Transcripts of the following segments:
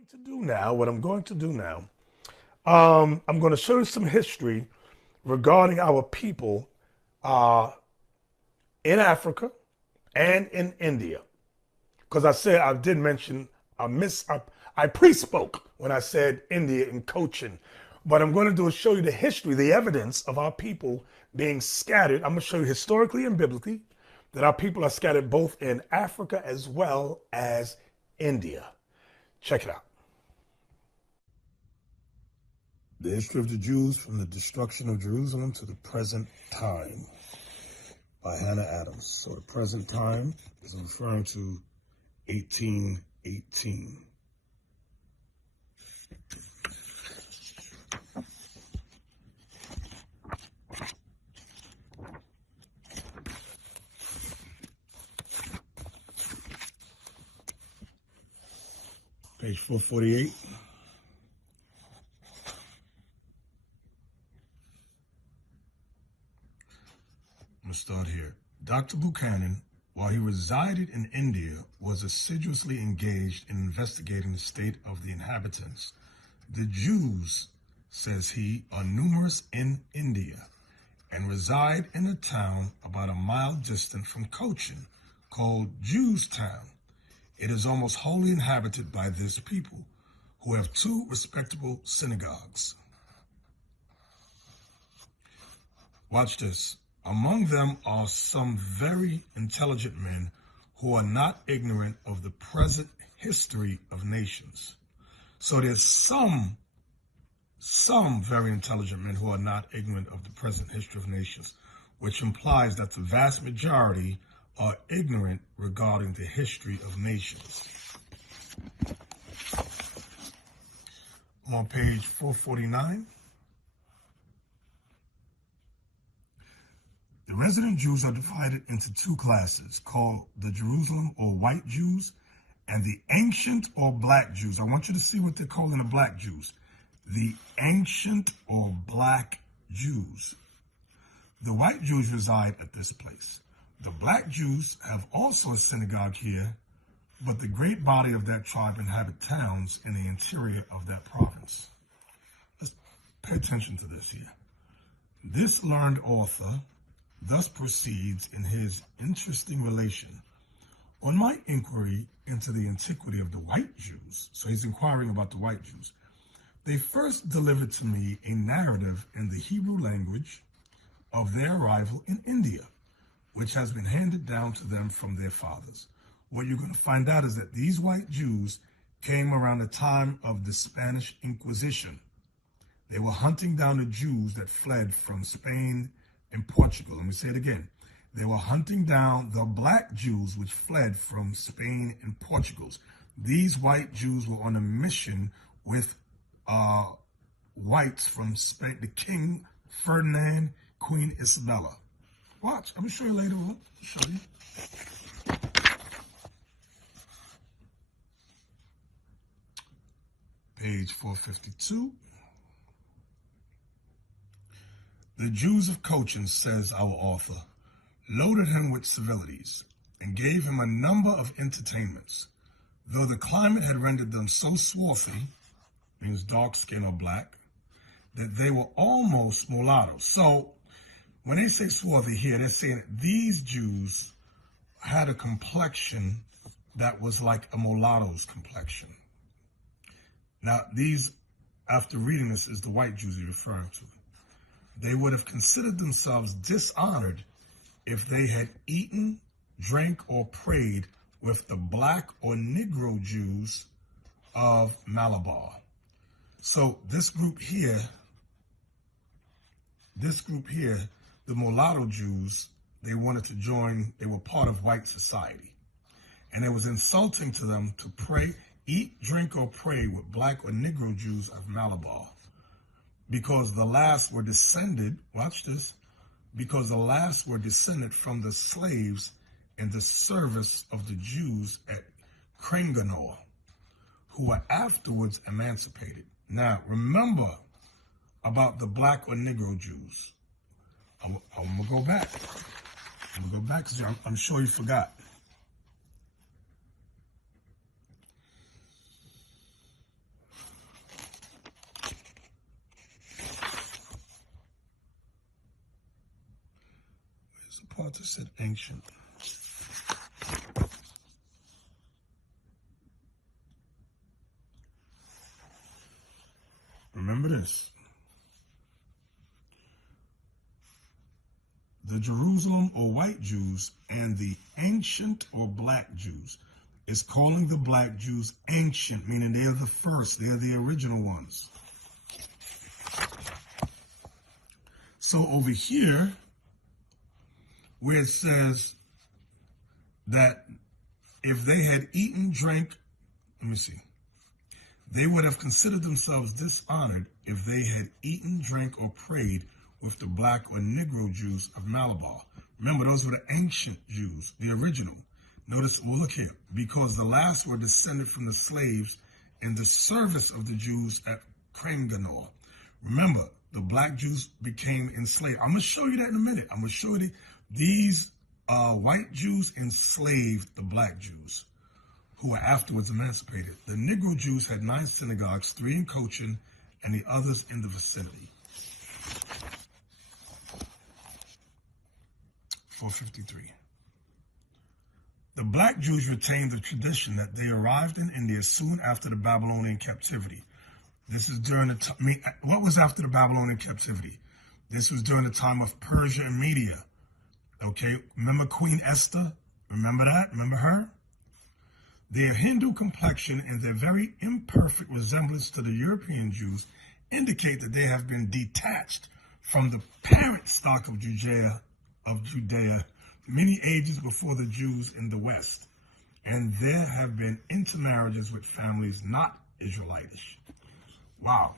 What I'm going to do now, I'm going to show you some history regarding our people uh, in Africa and in India. Because I did mention, I pre-spoke when I said India and coaching. What I'm going to do is show you the history, the evidence of our people being scattered. I'm going to show you historically and biblically that our people are scattered both in Africa as well as India. Check it out. The History of the Jews from the Destruction of Jerusalem to the Present Time by Hannah Adams. So the present time is referring to 1818. Page 448. I'm going to start here. Dr. Buchanan, while he resided in India, was assiduously engaged in investigating the state of the inhabitants. The Jews, says he, are numerous in India and reside in a town about a mile distant from Cochin called Jews Town. It is almost wholly inhabited by this people, who have two respectable synagogues. Watch this. Among them are some very intelligent men who are not ignorant of the present history of nations. So there's some very intelligent men who are not ignorant of the present history of nations, which implies that the vast majority are ignorant regarding the history of nations. On page 449. The resident Jews are divided into two classes called the Jerusalem or white Jews and the ancient or black Jews. I want you to see what they're calling the black Jews. The ancient or black Jews. The white Jews reside at this place. The black Jews have also a synagogue here, but the great body of that tribe inhabit towns in the interior of that province. Let's pay attention to this here. This learned author thus proceeds in his interesting relation. On my inquiry into the antiquity of the white Jews, so he's inquiring about the white Jews, they first delivered to me a narrative in the Hebrew language of their arrival in India, which has been handed down to them from their fathers. What you're going to find out is that these white Jews came around the time of the Spanish Inquisition. They were hunting down the Jews that fled from Spain and Portugal. Let me say it again. They were hunting down the black Jews which fled from Spain and Portugal. These white Jews were on a mission with whites from Spain, the King Ferdinand, Queen Isabella. Watch, I'm going to show you later on. Show you. Page 452. The Jews of Cochin, says our author, loaded him with civilities and gave him a number of entertainments, though the climate had rendered them so swarthy, means dark skin or black, that they were almost mulattoes. So when they say swarthy here, they're saying that these Jews had a complexion that was like a mulatto's complexion. Now, these, after reading this, is the white Jews he's referring to. They would have considered themselves dishonored if they had eaten, drank, or prayed with the black or Negro Jews of Malabar. So this group here, the mulatto Jews, they wanted to join, they were part of white society. And it was insulting to them to pray, eat, drink, or pray with black or Negro Jews of Malabar. Because the last were descended, watch this, because the last were descended from the slaves in the service of the Jews at Kranganor, who were afterwards emancipated. Now, remember about the black or Negro Jews. I'm going to go back. I'm going to go back because I'm sure you forgot. part that said ancient? Remember this. The Jerusalem or white Jews and the ancient or black Jews. It's calling the black Jews ancient, meaning they're the first, they're the original ones. So over here, where it says that if they had eaten, drank, let me see, they would have considered themselves dishonored if they had eaten, drank, or prayed with the black or Negro Jews of Malabar. Remember, those were the ancient Jews, the original. Notice, well, look here, because the last were descended from the slaves in the service of the Jews at Kranganor. Remember, the black Jews became enslaved. I'm going to show you that in a minute. I'm going to show you these white Jews enslaved the black Jews, who were afterwards emancipated. The Negro Jews had 9 synagogues, 3 in Cochin, and the others in the vicinity. 453. The black Jews retained the tradition that they arrived in India soon after the Babylonian captivity. This is during the time, what was after the Babylonian captivity? This was during the time of Persia and Media. Okay, remember Queen Esther? Remember that? Remember her? Their Hindu complexion and their very imperfect resemblance to the European Jews indicate that they have been detached from the parent stock of Judea many ages before the Jews in the West, and there have been intermarriages with families not Israelitish. Wow.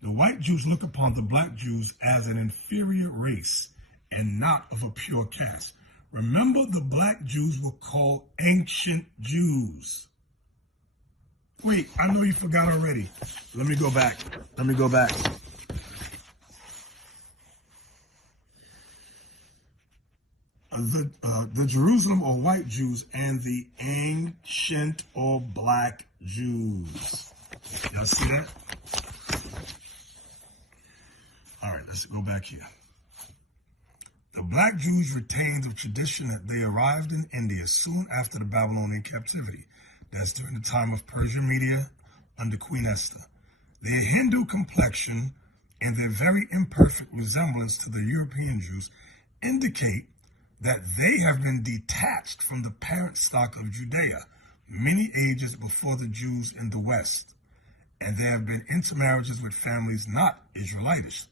The white Jews look upon the black Jews as an inferior race and not of a pure caste. Remember, the black Jews were called ancient Jews. Wait, I know you forgot already. Let me go back. The Jerusalem or white Jews and the ancient or black Jews. Y'all see that? All right, let's go back here. The black Jews retained the tradition that they arrived in India soon after the Babylonian captivity. That's during the time of Persian Media under Queen Esther. Their Hindu complexion and their very imperfect resemblance to the European Jews indicate that they have been detached from the parent stock of Judea many ages before the Jews in the West, and there have been intermarriages with families not Israelitish.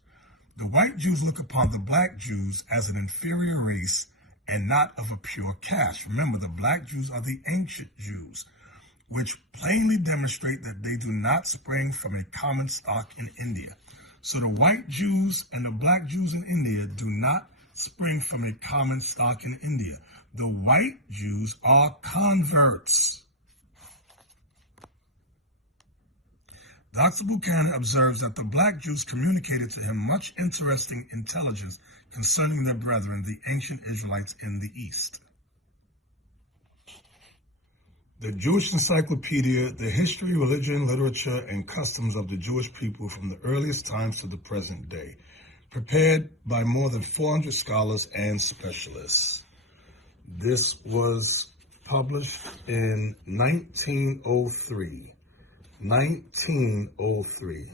The white Jews look upon the black Jews as an inferior race and not of a pure caste. Remember, the black Jews are the ancient Jews, which plainly demonstrate that they do not spring from a common stock in India. So the white Jews and the black Jews in India do not spring from a common stock in India. The white Jews are converts. Dr. Buchanan observes that the black Jews communicated to him much interesting intelligence concerning their brethren, the ancient Israelites in the East. The Jewish Encyclopedia, the history, religion, literature, and customs of the Jewish people from the earliest times to the present day, prepared by more than 400 scholars and specialists. This was published in 1903. 1903.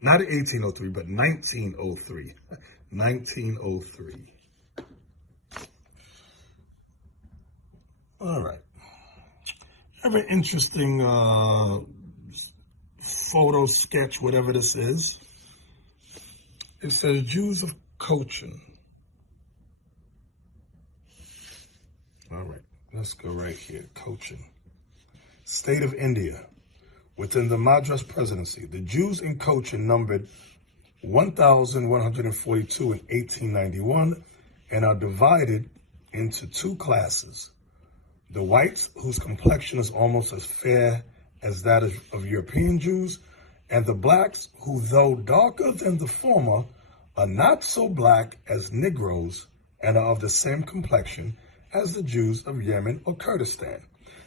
Not 1803, but 1903. 1903. All right. Have an interesting photo sketch, whatever this is. It says Jews of Cochin. All right, let's go right here. Cochin. State of India. Within the Madras Presidency, the Jews in Cochin numbered 1,142 in 1891 and are divided into 2 classes. The whites, whose complexion is almost as fair as that of European Jews, and the blacks, who, though darker than the former, are not so black as Negroes and are of the same complexion as the Jews of Yemen or Kurdistan.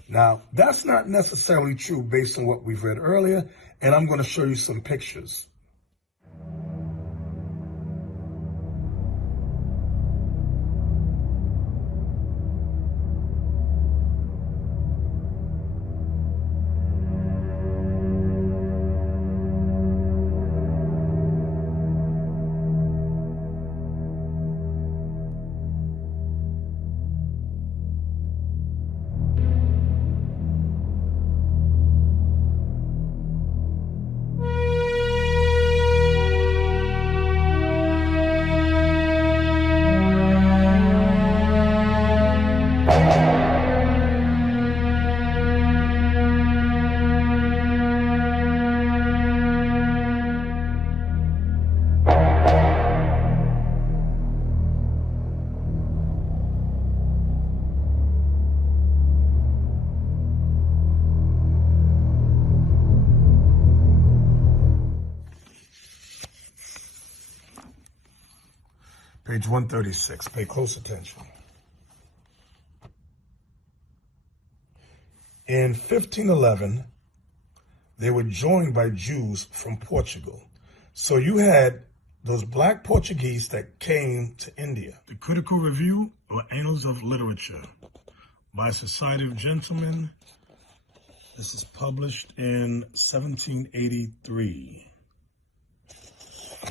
Now, that's not necessarily true based on what we've read earlier, and I'm going to show you some pictures. Page 136. Pay close attention. In 1511, they were joined by Jews from Portugal. So you had those black Portuguese that came to India. The Critical Review or Annals of Literature by Society of Gentlemen. This is published in 1783.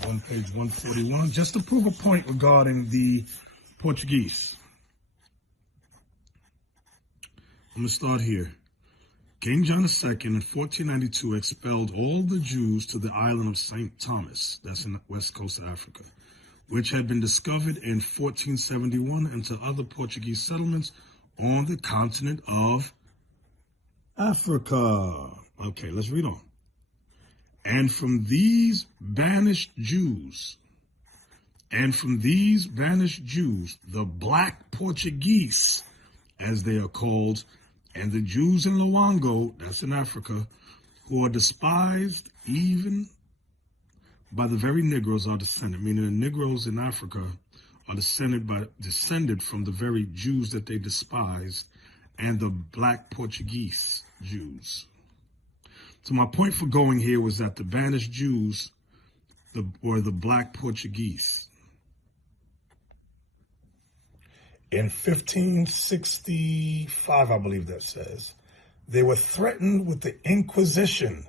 On page 141, just to prove a point regarding the Portuguese. I'm going to start here. King John II in 1492 expelled all the Jews to the island of St. Thomas, that's in the west coast of Africa, which had been discovered in 1471, into other Portuguese settlements on the continent of Africa. Okay, let's read on. And from these banished Jews, the black Portuguese, as they are called, and the Jews in Loango, that's in Africa, who are despised even by the very Negroes, are descended, meaning the Negroes in Africa are descended from the very Jews that they despised, and the black Portuguese Jews. So my point for going here was that the banished Jews were the black Portuguese. In 1565, I believe that says, they were threatened with the Inquisition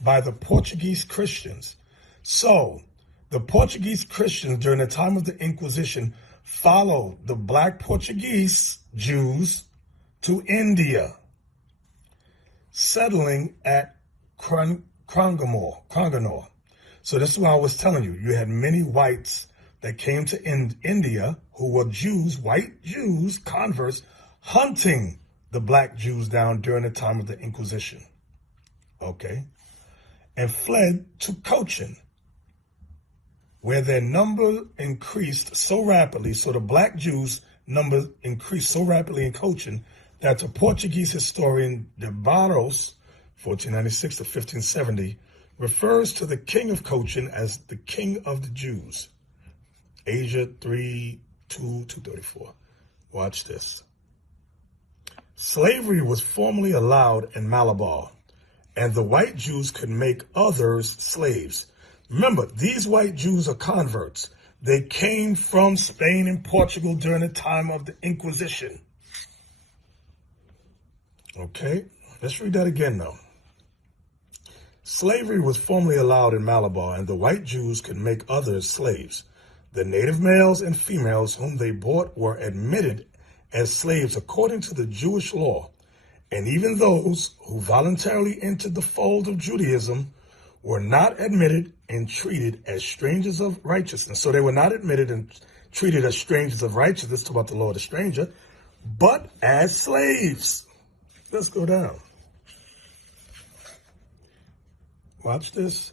by the Portuguese Christians. So the Portuguese Christians during the time of the Inquisition followed the black Portuguese Jews to India, settling at Cranganore. So this is what I was telling you. You had many whites that came to India who were Jews, white Jews, converts, hunting the black Jews down during the time of the Inquisition. Okay? And fled to Cochin, where their number increased so rapidly. So the black Jews' number increased so rapidly in Cochin that the Portuguese historian De Barros, 1496 to 1570, refers to the king of Cochin as the king of the Jews. Asia 3:2-234. Watch this. Slavery was formerly allowed in Malabar, and the white Jews could make others slaves. Remember, these white Jews are converts. They came from Spain and Portugal during the time of the Inquisition. Okay, let's read that again now. Slavery was formerly allowed in Malabar, and the white Jews could make others slaves. The native males and females whom they bought were admitted as slaves according to the Jewish law, and even those who voluntarily entered the fold of Judaism were not admitted and treated as strangers of righteousness. So they were not admitted and treated as strangers of righteousness, about the law of the stranger, but as slaves. Let's go down. Watch this.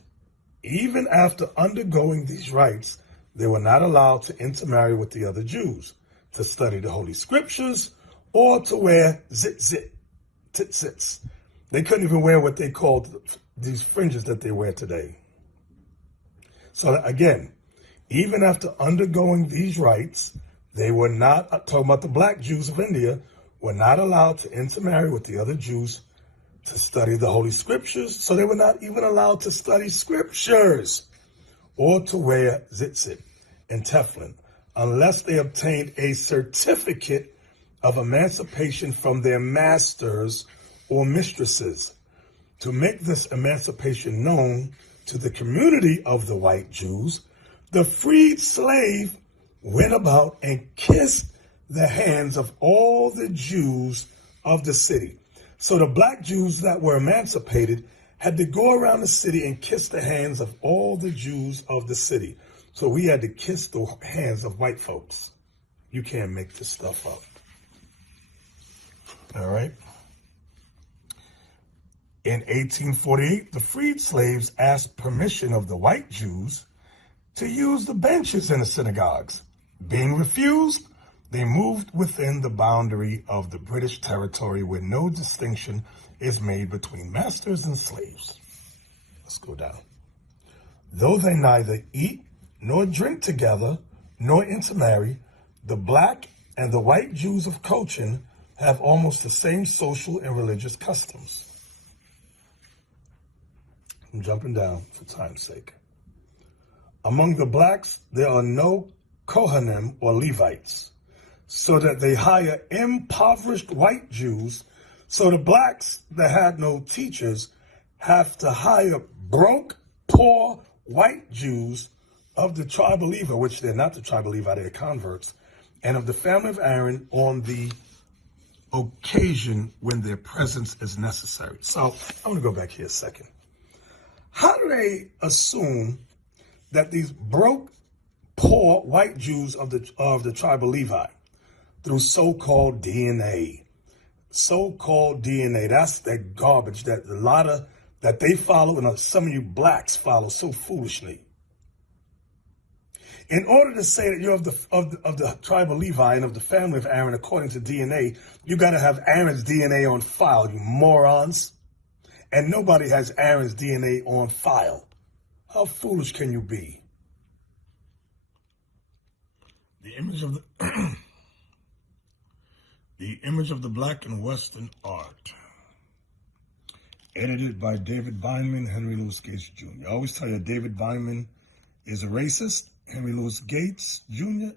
Even after undergoing these rites, they were not allowed to intermarry with the other Jews, to study the Holy Scriptures, or to wear tzitzits. They couldn't even wear what they called these fringes that they wear today. So again, even after undergoing these rites, they were not, talking about the black Jews of India, were not allowed to intermarry with the other Jews, to study the Holy Scriptures. So they were not even allowed to study Scriptures, or to wear tzitzit and tefillin, unless they obtained a certificate of emancipation from their masters or mistresses. To make this emancipation known to the community of the white Jews, the freed slave went about and kissed the hands of all the Jews of the city. So the black Jews that were emancipated had to go around the city and kiss the hands of all the Jews of the city. So we had to kiss the hands of white folks. You can't make this stuff up. All right. In 1848, the freed slaves asked permission of the white Jews to use the benches in the synagogues. Being refused, they moved within the boundary of the British territory where no distinction is made between masters and slaves. Let's go down. Though they neither eat nor drink together, nor intermarry, the black and the white Jews of Cochin have almost the same social and religious customs. I'm jumping down for time's sake. Among the blacks, there are no Kohanim or Levites, so that they hire impoverished white Jews. So the blacks that had no teachers have to hire broke, poor white Jews of the tribe of Levi, which they're not the tribe of Levi, they're converts, and of the family of Aaron on the occasion when their presence is necessary. So I'm going to go back here a second. How do they assume that these broke, poor white Jews of the tribe of Levi, through so-called DNA? So-called DNA, that's that garbage that that they follow and some of you blacks follow so foolishly. In order to say that you're of the tribe of Levi and of the family of Aaron according to DNA, you got to have Aaron's DNA on file, you morons. And nobody has Aaron's DNA on file. How foolish can you be? The image of the image of the black and Western art. Edited by David Bindman, Henry Louis Gates Jr. I always tell you David Bindman is a racist. Henry Louis Gates Jr.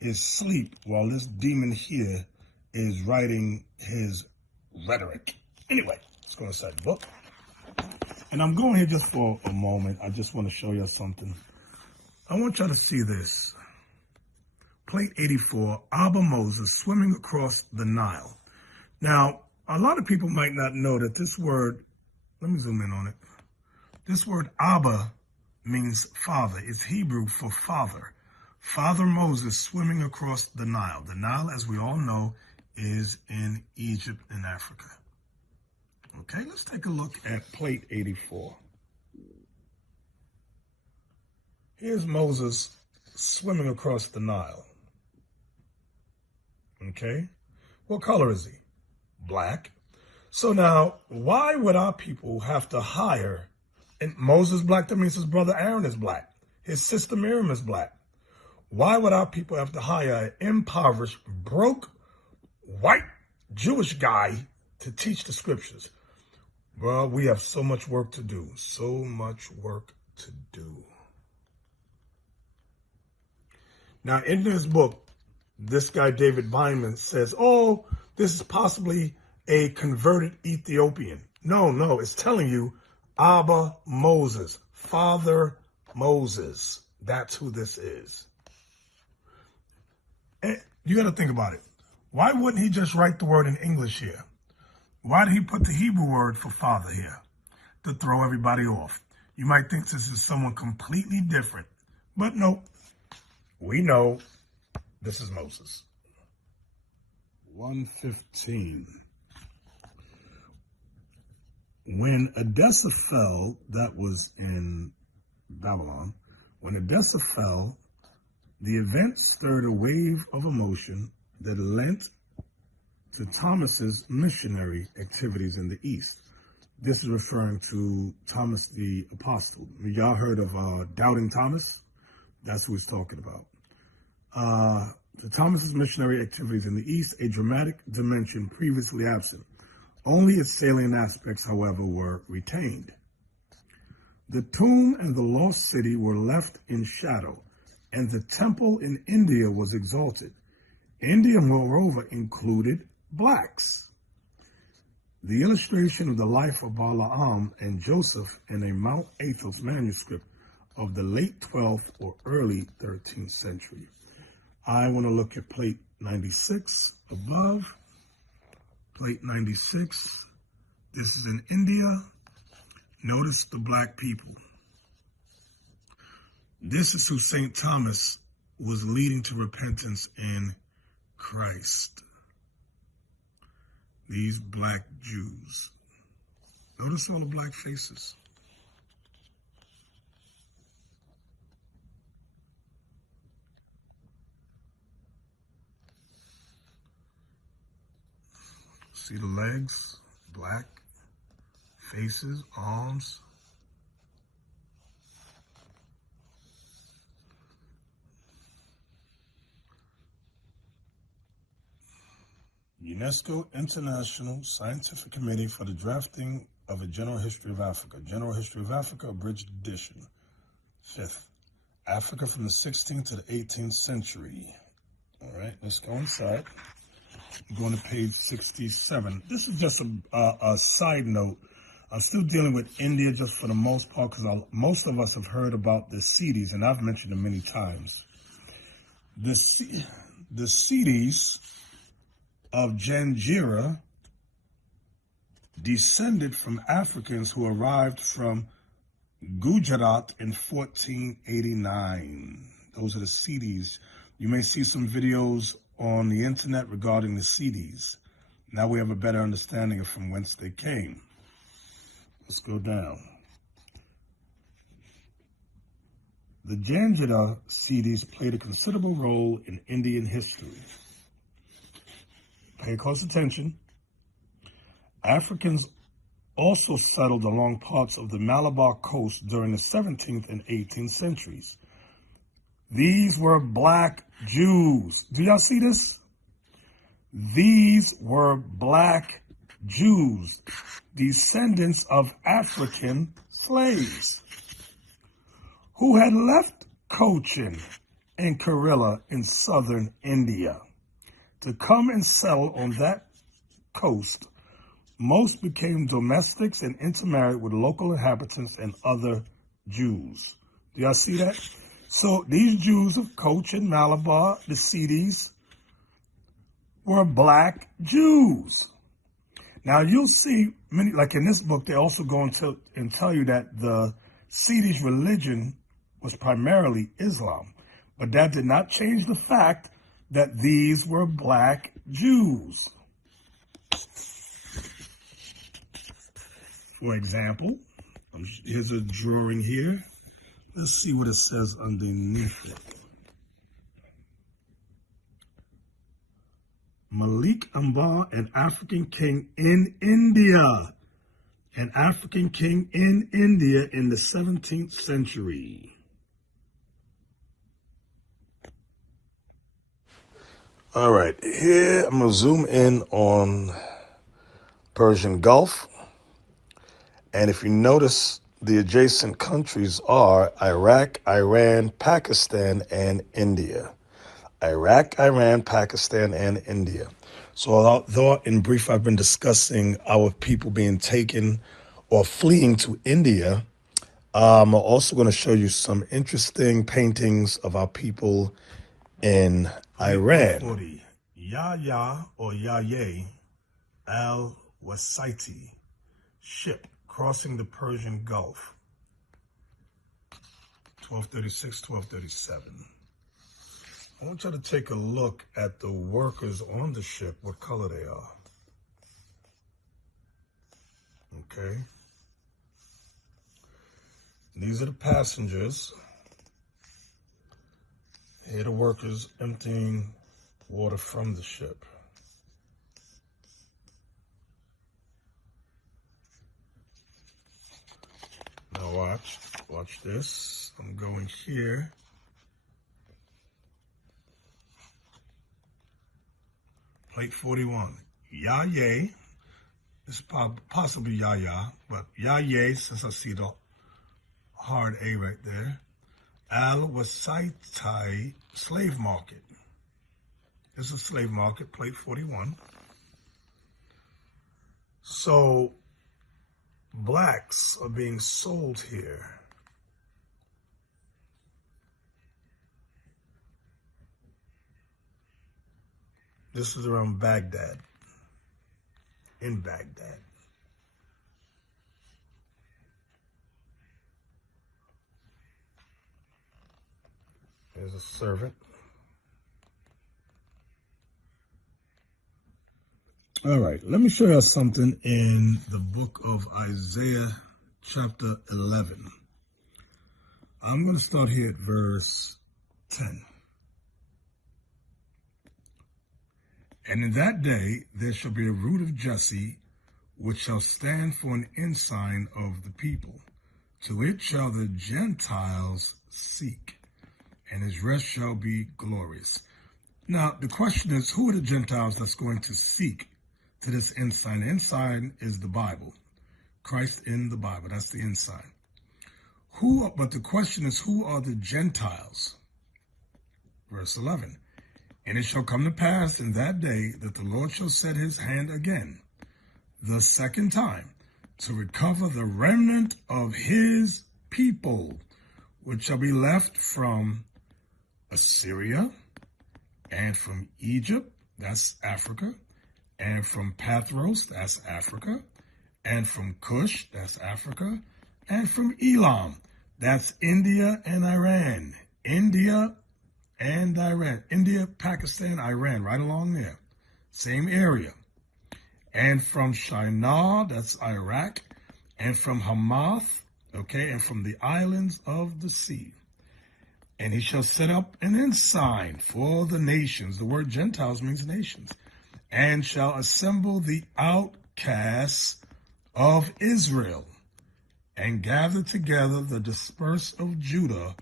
is asleep while this demon here is writing his rhetoric. Anyway, let's go inside the book. And I'm going here just for a moment. I just want to show you something. I want y'all to see this. Plate 84, Abba Moses swimming across the Nile. Now, a lot of people might not know that this word, let me zoom in on it. This word Abba means father. It's Hebrew for father. Father Moses swimming across the Nile. The Nile, as we all know, is in Egypt and Africa. Okay, let's take a look at plate 84. Here's Moses swimming across the Nile. Okay, what color is he? Black. So now, why would our people have to hire, and Moses black, that means his brother Aaron is black. His sister Miriam is black. Why would our people have to hire an impoverished, broke, white Jewish guy to teach the scriptures? Well, we have so much work to do. So much work to do. Now, in this book, this guy, David Bindman, says, oh, this is possibly a converted Ethiopian. No, it's telling you Abba Moses, Father Moses. That's who this is. And you got to think about it. Why wouldn't he just write the word in English here? Why did he put the Hebrew word for father here? To throw everybody off. You might think this is someone completely different. But no, we know this is Moses. 115. When Edessa fell, that was in Babylon. When Edessa fell, the event stirred a wave of emotion that lent to Thomas's missionary activities in the East. This is referring to Thomas the Apostle. Y'all heard of Doubting Thomas? That's who he's talking about. To Thomas's missionary activities in the East, a dramatic dimension previously absent. Only its salient aspects, however, were retained. The tomb and the lost city were left in shadow, and the temple in India was exalted. India, moreover, included blacks. The illustration of the life of Balaam and Joseph in a Mount Athos manuscript of the late 12th or early 13th century. I want to look at plate 96 above. Plate 96. This is in India. Notice the black people. This is who St. Thomas was leading to repentance in Christ. These black Jews. Notice all the black faces. See the legs, black, faces, arms. UNESCO International Scientific Committee for the Drafting of a General History of Africa. General History of Africa, abridged edition. 5th. Africa from the 16th to the 18th century. All right, let's go inside. I'm going to page 67. This is just a side note. I'm still dealing with India just for the most part because most of us have heard about the cities, and I've mentioned them many times. The cities of Janjira descended from Africans who arrived from Gujarat in 1489. Those are the cities. You may see some videos on the internet regarding the cities. Now we have a better understanding of from whence they came. Let's go down. The Janjira cities played a considerable role in Indian history. Pay close attention. Africans also settled along parts of the Malabar coast during the 17th and 18th centuries. These were black Jews. Do y'all see this? These were black Jews, descendants of African slaves, who had left Cochin and Kerala in southern India to come and settle on that coast. Most became domestics and intermarried with local inhabitants and other Jews. Do y'all see that? So these Jews of Cochin, Malabar, the cities, were black Jews. Now you'll see many, like in this book, they also go into and tell you that the cities' religion was primarily Islam, but that did not change the fact that these were black Jews. For example, here's a drawing here. Let's see what it says underneath it. Malik Ambar, an African king in India. An African king in India in the 17th century. All right, here I'm going to zoom in on Persian Gulf. And if you notice, the adjacent countries are Iraq, Iran, Pakistan, and India. Iraq, Iran, Pakistan, and India. So although in brief I've been discussing our people being taken or fleeing to India, I'm also going to show you some interesting paintings of our people in Iran. 40. Yahya or Yahya al-Wasaiti ship crossing the Persian Gulf, 1236, 1237. I want you to take a look at the workers on the ship, what color they are. Okay. These are the passengers. Here are the workers emptying water from the ship. Now watch this. I'm going here. Plate 41. Yahya. This is possibly Yahya, but Yahya, since I see the hard A right there. Al-Wasaiti slave market. This is a slave market, plate 41. So blacks are being sold here. This is around Baghdad, in Baghdad. There's a servant. All right, let me show you something in the book of Isaiah, chapter 11. I'm going to start here at verse 10. And in that day there shall be a root of Jesse, which shall stand for an ensign of the people. To it shall the Gentiles seek, and his rest shall be glorious. Now, the question is, who are the Gentiles that's going to seek to this ensign? The ensign is the Bible. Christ in the Bible. That's the ensign. But the question is, who are the Gentiles? Verse 11. And it shall come to pass in that day that the Lord shall set his hand again, the second time, to recover the remnant of his people, which shall be left from Assyria, and from Egypt, that's Africa, and from Pathros, that's Africa, and from Cush, that's Africa, and from Elam, that's India and Iran. India, Pakistan, Iran, right along there, same area. And from Shinar, that's Iraq, and from Hamath, okay, and from the islands of the sea. And he shall set up an ensign for the nations. The word Gentiles means nations. And shall assemble the outcasts of Israel, and gather together the dispersed of Judah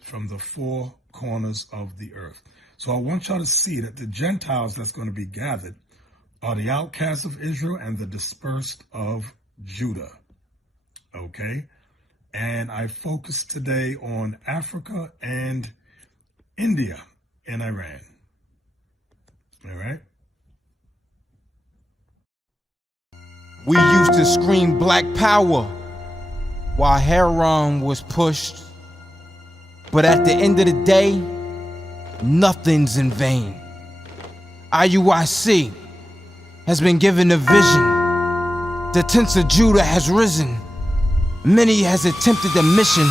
from the four corners of the earth. So I want y'all to see that the Gentiles that's going to be gathered are the outcasts of Israel and the dispersed of Judah. Okay? And I focus today on Africa and India and Iran. All right? We used to scream black power while Heron was pushed. But at the end of the day, nothing's in vain. IUIC has been given a vision. The tents of Judah has risen. Many has attempted the mission,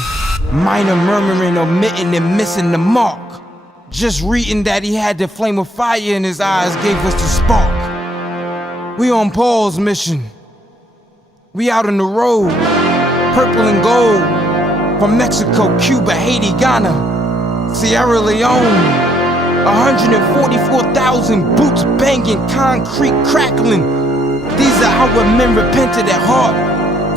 minor murmuring, omitting, and missing the mark. Just reading that he had the flame of fire in his eyes gave us the spark. We on Paul's mission. We out on the road, purple and gold, from Mexico, Cuba, Haiti, Ghana, Sierra Leone. 144,000 boots banging, concrete crackling. These are our men repented at heart.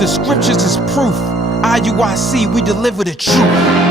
The scriptures is proof. IUIC, we deliver the truth.